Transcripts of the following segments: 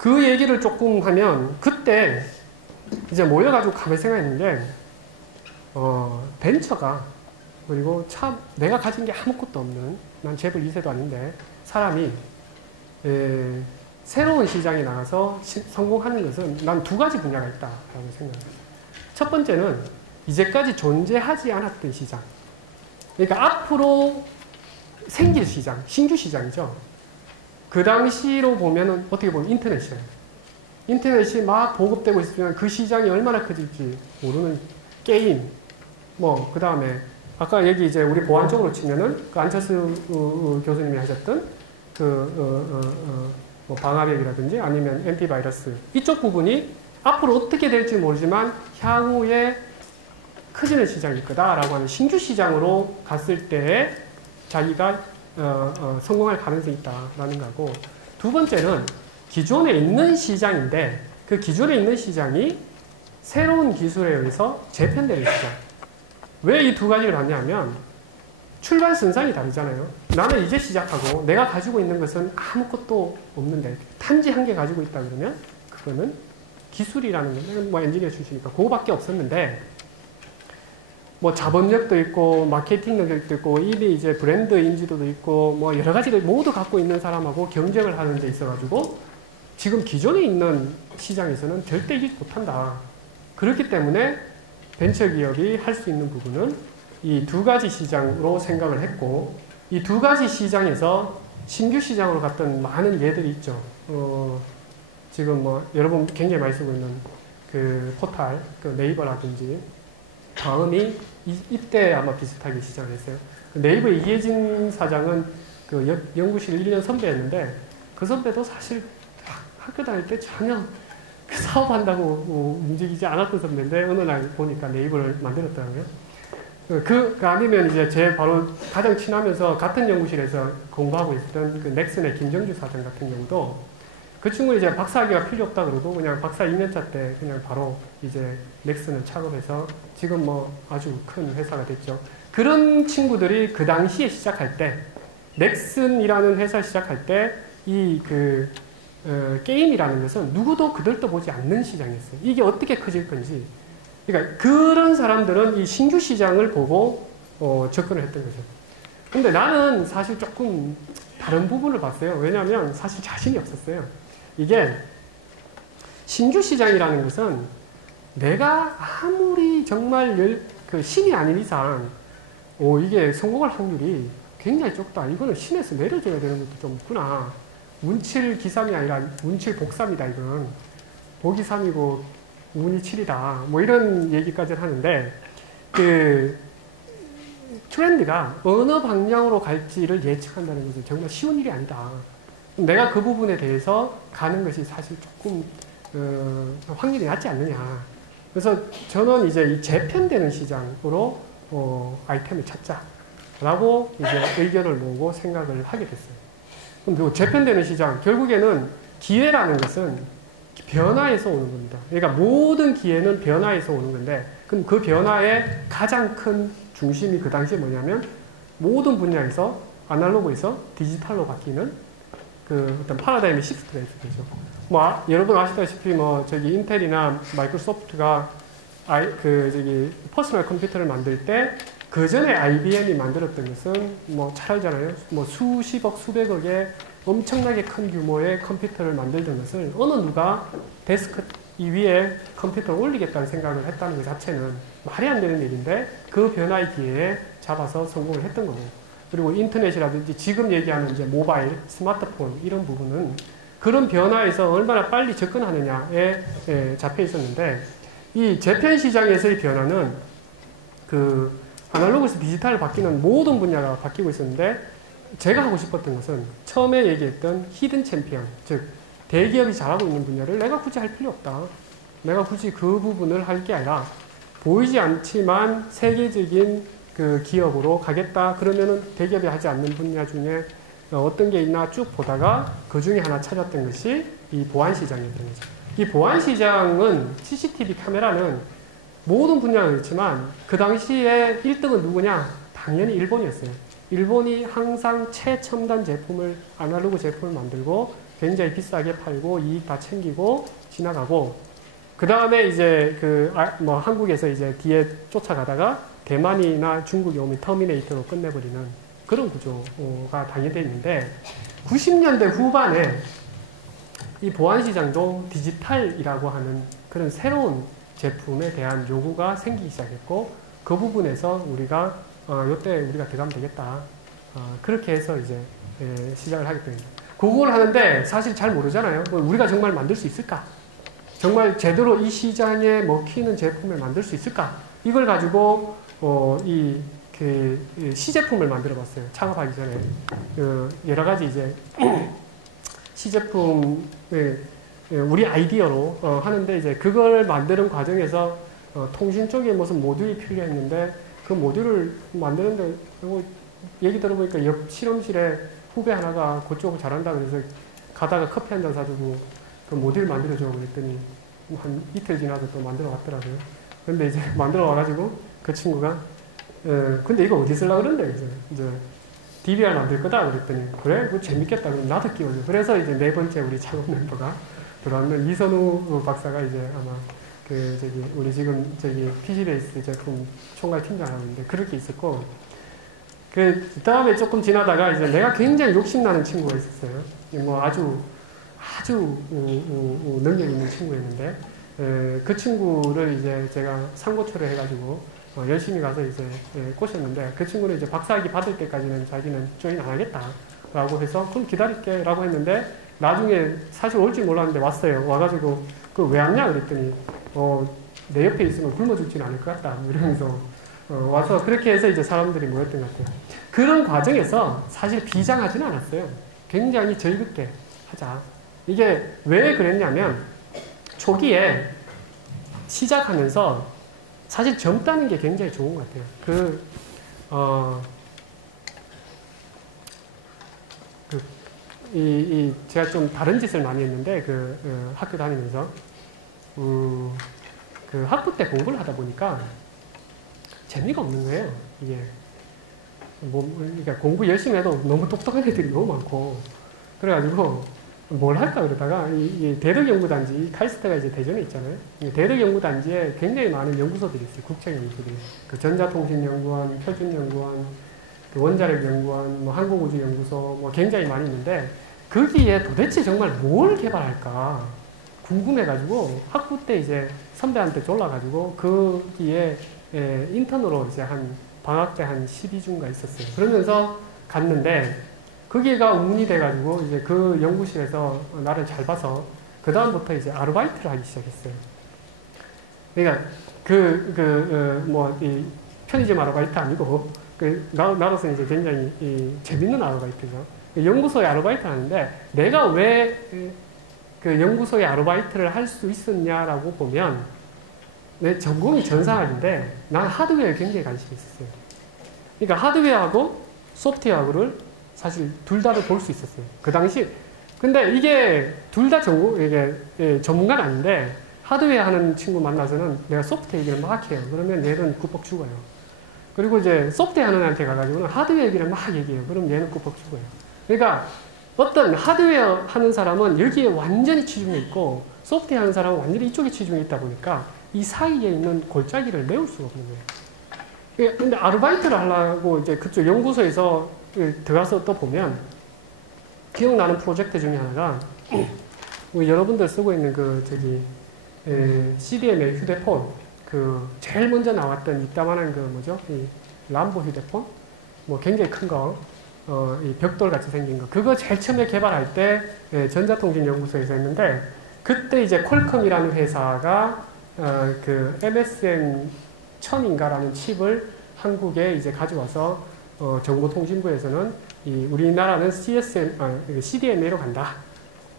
그 얘기를 조금 하면 그때 이제 모여가지고 가만히 생각했는데 벤처가 그리고 참 내가 가진 게 아무것도 없는 난 재벌 2세도 아닌데 사람이 새로운 시장에 나가서 성공하는 것은 난 두 가지 분야가 있다라고 생각합니다. 첫 번째는 이제까지 존재하지 않았던 시장. 그러니까 앞으로 생길 시장, 신규 시장이죠. 그 당시로 보면은 어떻게 보면 인터넷이에요. 인터넷이 막 보급되고 있으면 그 시장이 얼마나 커질지 모르는 게임, 그 다음에 아까 여기 이제 우리 보안 쪽으로 치면은 그 안철수 교수님이 하셨던 뭐 방화벽이라든지 아니면 엔티바이러스 이쪽 부분이 앞으로 어떻게 될지 모르지만 향후에 커지는 시장일 거다라고 하는 신규 시장으로 갔을 때 자기가 성공할 가능성이 있다라는 거고, 두 번째는 기존에 있는 시장인데 그 기존에 있는 시장이 새로운 기술에 의해서 재편되는 시장. 왜 이 두 가지를 봤냐면 출발 선상이 다르잖아요. 나는 이제 시작하고 내가 가지고 있는 것은 아무것도 없는데 단지 한 개 가지고 있다 그러면 그거는 기술이라는 건 뭐 엔지니어 출신이니까 그거밖에 없었는데 뭐 자본력도 있고 마케팅 능력도 있고 이미 이제 브랜드 인지도도 있고 뭐 여러 가지를 모두 갖고 있는 사람하고 경쟁을 하는 데 있어가지고 지금 기존에 있는 시장에서는 절대 이기지 못한다. 그렇기 때문에 벤처기업이 할 수 있는 부분은 이 두 가지 시장으로 생각을 했고, 이 두 가지 시장에서 신규 시장으로 갔던 많은 예들이 있죠. 지금 뭐 여러분 굉장히 많이 쓰고 있는 그 포탈, 그 네이버라든지 다음이 이때 아마 비슷하게 시작을 했어요. 네이버 이계진 사장은 그 연구실 1년 선배였는데 그 선배도 사실 학교 다닐 때 전혀 사업한다고 움직이지 않았던 선배인데 어느 날 보니까 네이버를 만들었더라고요. 아니면 이제 제 바로 가장 친하면서 같은 연구실에서 공부하고 있었던 그 넥슨의 김정주 사장 같은 경우도 그 친구는 이제 박사학위가 필요 없다 그러고 그냥 박사 2년차 때 그냥 바로 이제 넥슨을 창업해서 지금 뭐 아주 큰 회사가 됐죠. 그런 친구들이 그 당시에 시작할 때 넥슨이라는 회사 시작할 때 이 게임이라는 것은 누구도 그들도 보지 않는 시장이었어요. 이게 어떻게 커질 건지. 그러니까 그런 사람들은 이 신규 시장을 보고 접근을 했던 거죠. 근데 나는 사실 조금 다른 부분을 봤어요. 왜냐하면 사실 자신이 없었어요. 이게 신규 시장이라는 것은 내가 아무리 정말 신이 아닌 이상 이게 성공할 확률이 굉장히 적다. 이거는 신에서 내려줘야 되는 것도 좀 있구나. 운칠 기삼이 아니라 운칠 복삼이다. 이건 복이 3이고 운이 7이다. 뭐 이런 얘기까지는 하는데 그 트렌드가 어느 방향으로 갈지를 예측한다는 것은 정말 쉬운 일이 아니다. 내가 그 부분에 대해서 가는 것이 사실 조금 확률이 낮지 않느냐. 그래서 저는 이제 이 재편되는 시장으로 아이템을 찾자라고 이제 의견을 모으고 생각을 하게 됐어요. 그럼 재편되는 시장, 결국에는 기회라는 것은 변화에서 오는 겁니다. 그러니까 모든 기회는 변화에서 오는 건데, 그럼 그 변화의 가장 큰 중심이 그 당시에 뭐냐면 모든 분야에서 아날로그에서 디지털로 바뀌는 그 어떤 파라다임의 시프트가 있었죠. 뭐 여러분 아시다시피 뭐 저기 인텔이나 마이크로소프트가 퍼스널 컴퓨터를 만들 때 그 전에 IBM이 만들었던 것은 뭐 잘 알잖아요. 뭐 수십억, 수백억의 엄청나게 큰 규모의 컴퓨터를 만들던 것을 어느 누가 데스크 이 위에 컴퓨터를 올리겠다는 생각을 했다는 것 자체는 말이 안 되는 일인데 그 변화의 기회에 잡아서 성공을 했던 거고, 그리고 인터넷이라든지 지금 얘기하는 이제 모바일, 스마트폰 이런 부분은 그런 변화에서 얼마나 빨리 접근하느냐에 잡혀 있었는데, 이 재편 시장에서의 변화는 그 아날로그에서 디지털로 바뀌는 모든 분야가 바뀌고 있었는데, 제가 하고 싶었던 것은 처음에 얘기했던 히든 챔피언, 즉 대기업이 잘하고 있는 분야를 내가 굳이 할 필요 없다. 내가 굳이 그 부분을 할 게 아니라 보이지 않지만 세계적인 그 기업으로 가겠다. 그러면은 대기업이 하지 않는 분야 중에 어떤 게 있나 쭉 보다가 그 중에 하나 찾았던 것이 이 보안 시장이었던 거죠. 이 보안 시장은 CCTV 카메라는 모든 분야가 그렇지만 그 당시에 1등은 누구냐? 당연히 일본이었어요. 일본이 항상 최첨단 제품을, 아날로그 제품을 만들고 굉장히 비싸게 팔고 이익 다 챙기고 지나가고 그 다음에 이제 뭐 한국에서 이제 뒤에 쫓아가다가 대만이나 중국이 오면 터미네이터로 끝내버리는 그런 구조가 당연되어 있는데 90년대 후반에 이 보안시장도 디지털이라고 하는 그런 새로운 제품에 대한 요구가 생기기 시작했고 그 부분에서 우리가 요때 우리가 들어가면 되겠다. 그렇게 해서 이제 시작을 하게 됩니다. 그걸 하는데 사실 잘 모르잖아요. 우리가 정말 만들 수 있을까? 정말 제대로 이 시장에 먹히는 제품을 만들 수 있을까? 이걸 가지고 시제품을 만들어 봤어요. 창업하기 전에. 여러 가지 이제 시제품을 우리 아이디어로 하는데 이제 그걸 만드는 과정에서 통신 쪽에 무슨 모듈이 필요했는데 그 모듈을 만드는데 얘기 들어보니까 옆 실험실에 후배 하나가 그쪽을 잘한다 그래서 가다가 커피 한 잔 사주고 그 모듈 만들어줘 그랬더니 한 이틀 지나서 또 만들어 왔더라고요. 근데 이제 만들어 와가지고 그 친구가 근데 이거 어디 쓰려고 그런데 그래서 이제 DVR 만들 거다 그랬더니 그래? 그거 재밌겠다 그럼 나도 끼워줘. 그래서 이제 네 번째 우리 창업 멤버가 들어왔는 이선우 박사가 이제 아마 우리 지금 PC베이스 제품 총괄 팀장하고 있는데 그렇게 있었고 그 다음에 조금 지나다가 이제 내가 굉장히 욕심나는 친구가 있었어요. 뭐 아주 능력 있는 친구였는데 그 친구를 이제 제가 상고초를 해가지고 열심히 가서 이제 꼬셨는데 그 친구는 이제 박사학위 받을 때까지는 자기는 조인 안 하겠다라고 해서 그럼 기다릴게 라고 했는데 나중에 사실 올줄 몰랐는데 왔어요. 와가지고 그 왜 왔냐 그랬더니 내 옆에 있으면 굶어 죽지는 않을 것 같다 이러면서 와서 그렇게 해서 이제 사람들이 모였던 것 같아요. 그런 과정에서 사실 비장하지는 않았어요. 굉장히 즐겁게 하자. 이게 왜 그랬냐면 초기에 시작하면서 사실 젊다는 게 굉장히 좋은 것 같아요. 제가 좀 다른 짓을 많이 했는데 학교 다니면서 그 학부 때 공부를 하다 보니까 재미가 없는 거예요. 이게 그러니까 공부 열심히 해도 너무 똑똑한 애들이 너무 많고 그래가지고 뭘 할까 그러다가 이 대덕연구단지 카이스트가 이제 대전에 있잖아요. 대덕연구단지에 굉장히 많은 연구소들이 있어요. 국책연구소들이. 그 전자통신연구원, 표준연구원, 그 원자력연구원, 뭐 항공우주연구소 뭐 굉장히 많이 있는데 거기에 도대체 정말 뭘 개발할까 궁금해가지고 학부 때 이제 선배한테 졸라가지고 거기에 인턴으로 이제 한 방학 때 한 12주인가 있었어요. 그러면서 갔는데 거기가 운이 돼가지고 이제 그 연구실에서 나를 잘 봐서 그 다음부터 이제 아르바이트를 하기 시작했어요. 그러니까 이 편의점 아르바이트 아니고 나로서 이제 굉장히 재밌는 아르바이트죠. 연구소에 아르바이트 하는데 내가 왜 그 연구소에 아르바이트를 할 수 있었냐라고 보면 내 전공이 전산학인데 난 하드웨어에 굉장히 관심이 있었어요. 그러니까 하드웨어하고 소프트웨어를 사실 둘 다를 볼 수 있었어요. 그 당시. 근데 이게 둘 다 전문가는 아닌데 하드웨어 하는 친구 만나서는 내가 소프트웨어 얘기를 막 해요. 그러면 얘는 꿀뻑 죽어요. 그리고 이제 소프트웨어 하는 애한테 가가지고는 하드웨어 얘기를 막 얘기해요. 그럼 얘는 꿀뻑 죽어요. 그러니까 어떤 하드웨어 하는 사람은 여기에 완전히 치중해 있고 소프트웨어 하는 사람은 완전히 이쪽에 치중해 있다 보니까 이 사이에 있는 골짜기를 메울 수가 없는 거예요. 근데 아르바이트를 하려고 이제 그쪽 연구소에서 들어가서 또 보면 기억나는 프로젝트 중에 하나가 여러분들 쓰고 있는 CDMA 휴대폰 제일 먼저 나왔던 이따만한 이 람보 휴대폰 뭐 굉장히 큰 거 이 벽돌 같이 생긴 거 그거 제일 처음에 개발할 때 전자통신연구소에서 했는데 그때 이제 퀄컴이라는 회사가 그 MSN 1000인가라는 칩을 한국에 이제 가져와서 정보통신부에서는 우리나라는 CDMA로 간다.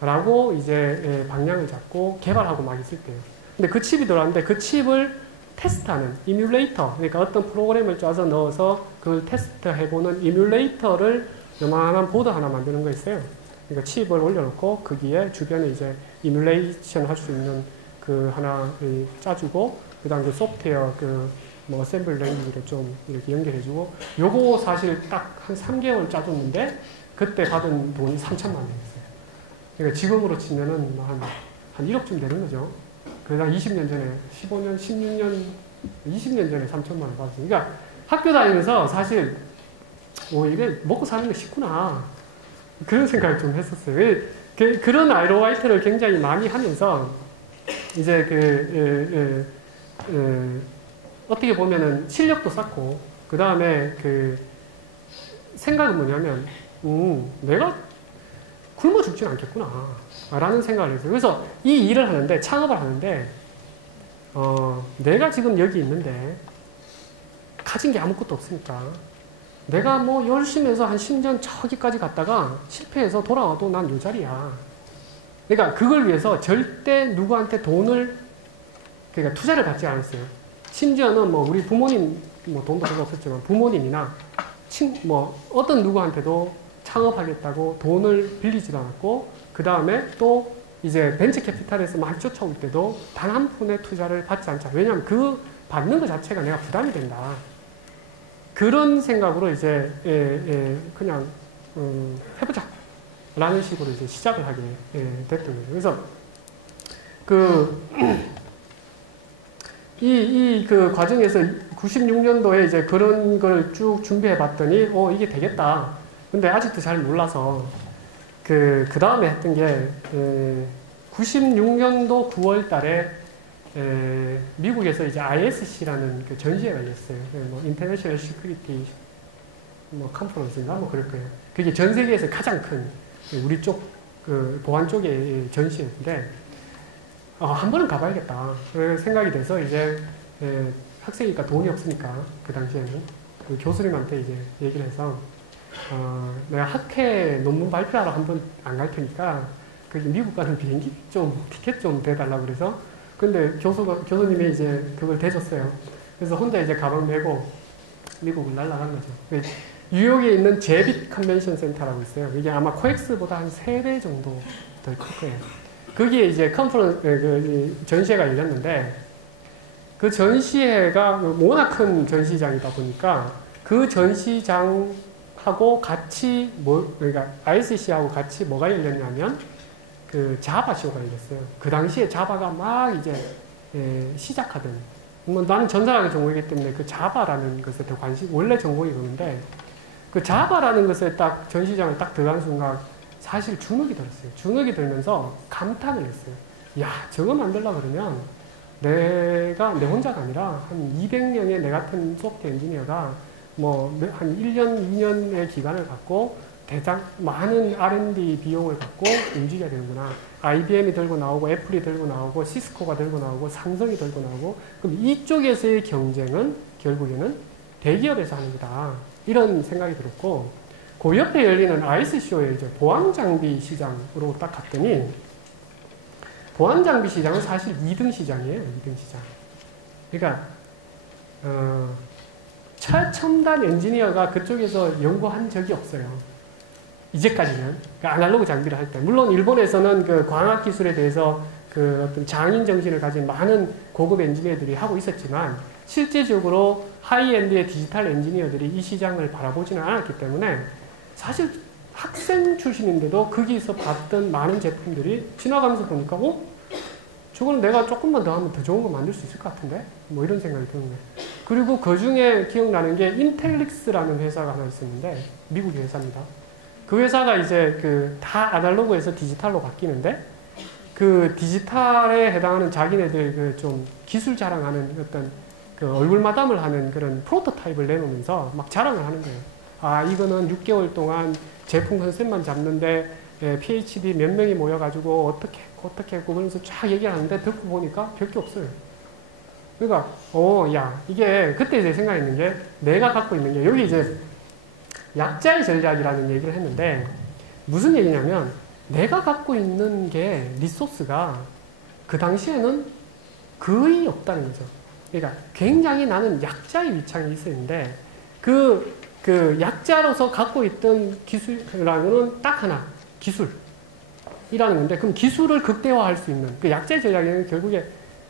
라고 이제 방향을 잡고 개발하고 막 있을 때요. 근데 그 칩이 들어왔는데 그 칩을 테스트하는 이뮬레이터, 그러니까 어떤 프로그램을 짜서 넣어서 그걸 테스트 해보는 이뮬레이터를 요만한 보드 하나 만드는 거 있어요. 그러니까 칩을 올려놓고 거기에 주변에 이제 이뮬레이션 할 수 있는 하나 짜주고, 그 다음 소프트웨어 어셈블 랭귀지를 좀 이렇게 연결해주고, 요거 사실 딱 한 3개월 짜줬는데, 그때 받은 돈이 3,000만 원이었어요. 그러니까 지금으로 치면은 한 1억쯤 되는 거죠. 그러다 20년 전에, 15년, 16년, 20년 전에 3천만 원 받았어요. 그러니까 학교 다니면서 사실, 이게 먹고 사는 게 쉽구나. 그런 생각을 좀 했었어요. 그런 아르바이트를 굉장히 많이 하면서, 이제 어떻게 보면은 실력도 쌓고, 그 다음에 생각은 뭐냐면, 내가 굶어 죽진 않겠구나. 라는 생각을 했어요. 그래서 이 일을 하는데, 창업을 하는데, 내가 지금 여기 있는데, 가진 게 아무것도 없으니까, 내가 뭐 열심히 해서 한 10년 저기까지 갔다가 실패해서 돌아와도 난 요 자리야. 그러니까 그걸 위해서 절대 누구한테 그러니까 투자를 받지 않았어요. 심지어는 뭐 우리 부모님, 뭐 돈도 별로 없었지만 부모님이나 어떤 누구한테도 창업하겠다고 돈을 빌리지도 않았고, 그 다음에 또 이제 벤처 캐피탈에서 많이 쫓아올 때도 단 한 푼의 투자를 받지 않자. 왜냐하면 그 받는 것 자체가 내가 부담이 된다. 그런 생각으로 이제 그냥 해보자 라는 식으로 이제 시작을 하게 됐던 거예요. 그래서 그 과정에서 96년도에 이제 그런 걸 쭉 준비해 봤더니 이게 되겠다. 근데 아직도 잘 몰라서 그 다음에 했던 게 96년도 9월 달에 미국에서 이제 ISC라는 그 전시회가 열렸어요. 뭐 인터내셔널 시큐리티 컨퍼런스인가 뭐 그럴 거예요. 그게 전 세계에서 가장 큰 우리 쪽 그 보안 쪽의 전시회인데 한 번은 가봐야겠다 생각이 돼서 이제 학생이니까 돈이 없으니까 그 당시에는 그 교수님한테 이제 얘기를 해서 내가 학회 논문 발표하러 한 번 안 갈 테니까 그 미국 가는 비행기 티켓 좀 대달라고 그래서 근데 교수님이 이제 그걸 대줬어요. 그래서 혼자 이제 가방 메고 미국을 날아간 거죠. 뉴욕에 있는 제빗 컨벤션 센터라고 있어요. 이게 아마 코엑스보다 한 3배 정도 더 클 거예요. 거기에 이제 전시회가 열렸는데 그 전시회가 워낙 큰 전시장이다 보니까 그 전시장하고 같이 그러니까 ISC하고 같이 뭐가 열렸냐면 그 자바 쇼가 열렸어요. 그 당시에 자바가 막 이제 시작하던 뭐 나는 전자라는 전공이기 때문에 그 자바라는 것에 더 원래 전공이 그런데 그 자바라는 것에 딱 전시장을 딱 들어간 순간 사실 주눅이 들었어요. 주눅이 들면서 감탄을 했어요. 야, 저거 만들려고 그러면 내 혼자가 아니라 한 200명의 내 같은 소프트웨어 엔지니어가 뭐 한 1년, 2년의 기간을 갖고 많은 R&D 비용을 갖고 움직여야 되는구나. IBM이 들고 나오고, 애플이 들고 나오고, 시스코가 들고 나오고, 삼성이 들고 나오고, 그럼 이쪽에서의 경쟁은 결국에는 대기업에서 하는 거다. 이런 생각이 들었고, 그 옆에 열리는 ISCO에 이제 보안장비 시장으로 딱 갔더니, 보안장비 시장은 사실 2등 시장이에요. 2등 시장. 그러니까, 최첨단 엔지니어가 그쪽에서 연구한 적이 없어요. 이제까지는. 그러니까 아날로그 장비를 할 때. 물론 일본에서는 그 광학 기술에 대해서 그 어떤 장인 정신을 가진 많은 고급 엔지니어들이 하고 있었지만, 실제적으로 하이엔드의 디지털 엔지니어들이 이 시장을 바라보지는 않았기 때문에, 사실 학생 출신인데도 거기서 봤던 많은 제품들이 지나가면서 보니까, 저거는 내가 조금만 더 하면 더 좋은 거 만들 수 있을 것 같은데? 뭐 이런 생각이 드는 거예요. 그리고 그 중에 기억나는 게 인텔릭스라는 회사가 하나 있었는데, 미국의 회사입니다. 그 회사가 이제 다 아날로그에서 디지털로 바뀌는데, 그 디지털에 해당하는 자기네들 그 좀 기술 자랑하는 어떤 그 얼굴 마담을 하는 그런 프로토타입을 내놓으면서 막 자랑을 하는 거예요. 아, 이거는 6개월 동안 제품 컨셉만 잡는데 PhD 몇 명이 모여가지고 어떻게 했고 그러면서 쫙 얘기를 하는데 듣고 보니까 별 게 없어요. 그러니까, 이게 그때 이제 생각했는 게 내가 갖고 있는 게 여기 이제 약자의 전략이라는 얘기를 했는데 무슨 얘기냐면 내가 갖고 있는 게 리소스가 그 당시에는 거의 없다는 거죠. 그러니까 굉장히 나는 약자의 위치에 있었는데 그 약자로서 갖고 있던 기술이라는 거는 딱 하나, 기술이라는 건데 그럼 기술을 극대화할 수 있는 그 약자의 전략에는 결국에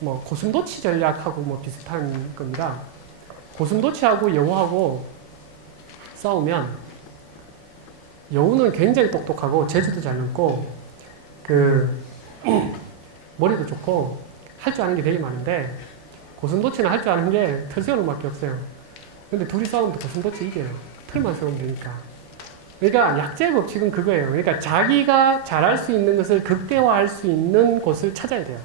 뭐 고슴도치 전략하고 뭐 비슷한 겁니다. 고슴도치하고 여우하고 싸우면 여우는 굉장히 똑똑하고 재주도 잘 넘고 머리도 좋고 할 줄 아는 게 되게 많은데 고슴도치는 할 줄 아는 게 털 세우는 밖에 없어요. 근데 둘이 싸우면 고슴도치 이겨요. 털만 세우면 되니까. 그러니까 약자의 법칙은 그거예요. 그러니까 자기가 잘할 수 있는 것을 극대화할 수 있는 곳을 찾아야 돼요.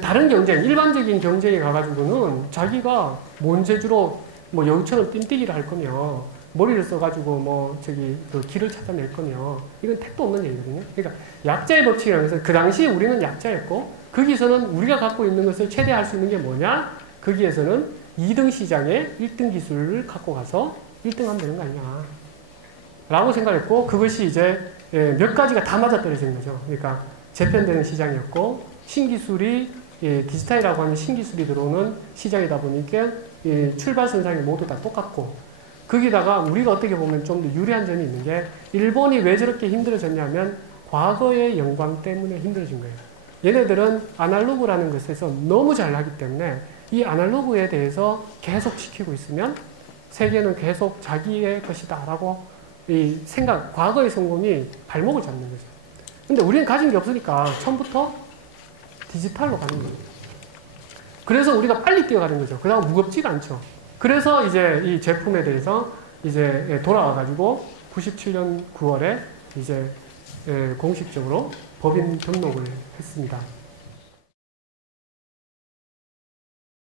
다른 경쟁, 일반적인 경쟁에 가가지고는 자기가 뭔재주로 뭐 여우처럼 띵뛰기를 할 거며 머리를 써가지고 그 길을 찾아낼 거며 이건 택도 없는 얘기거든요. 그러니까 약자의 법칙이라는 것은 그 당시 우리는 약자였고 거기서는 우리가 갖고 있는 것을 최대할 수 있는 게 뭐냐? 거기에서는 2등 시장에 1등 기술을 갖고 가서 1등 하면 되는 거 아니냐 라고 생각했고 그것이 이제 몇 가지가 다 맞아떨어지는 거죠. 그러니까 재편되는 시장이었고 신기술이 디지털이라고 하는 신기술이 들어오는 시장이다 보니까 출발선상이 모두 다 똑같고 거기다가 우리가 어떻게 보면 좀 더 유리한 점이 있는 게 일본이 왜 저렇게 힘들어졌냐면 과거의 영광 때문에 힘들어진 거예요. 얘네들은 아날로그라는 것에서 너무 잘하기 때문에 이 아날로그에 대해서 계속 지키고 있으면 세계는 계속 자기의 것이다 라고 이 생각, 과거의 성공이 발목을 잡는 거죠. 근데 우리는 가진 게 없으니까 처음부터 디지털로 가는 거예요. 그래서 우리가 빨리 뛰어가는 거죠. 그다음 무겁지가 않죠. 그래서 이제 이 제품에 대해서 이제 돌아와가지고 97년 9월에 이제 공식적으로 법인 등록을 했습니다.